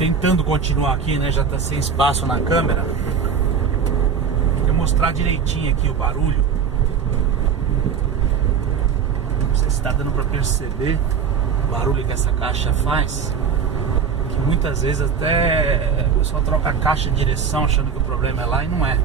tentando continuar aqui, né? Já tá sem espaço na câmera. Vou mostrar direitinho aqui o barulho. Não sei se tá dando pra perceber o barulho que essa caixa faz. Que muitas vezes até o pessoal troca a caixa de direção achando que o problema é lá e não é.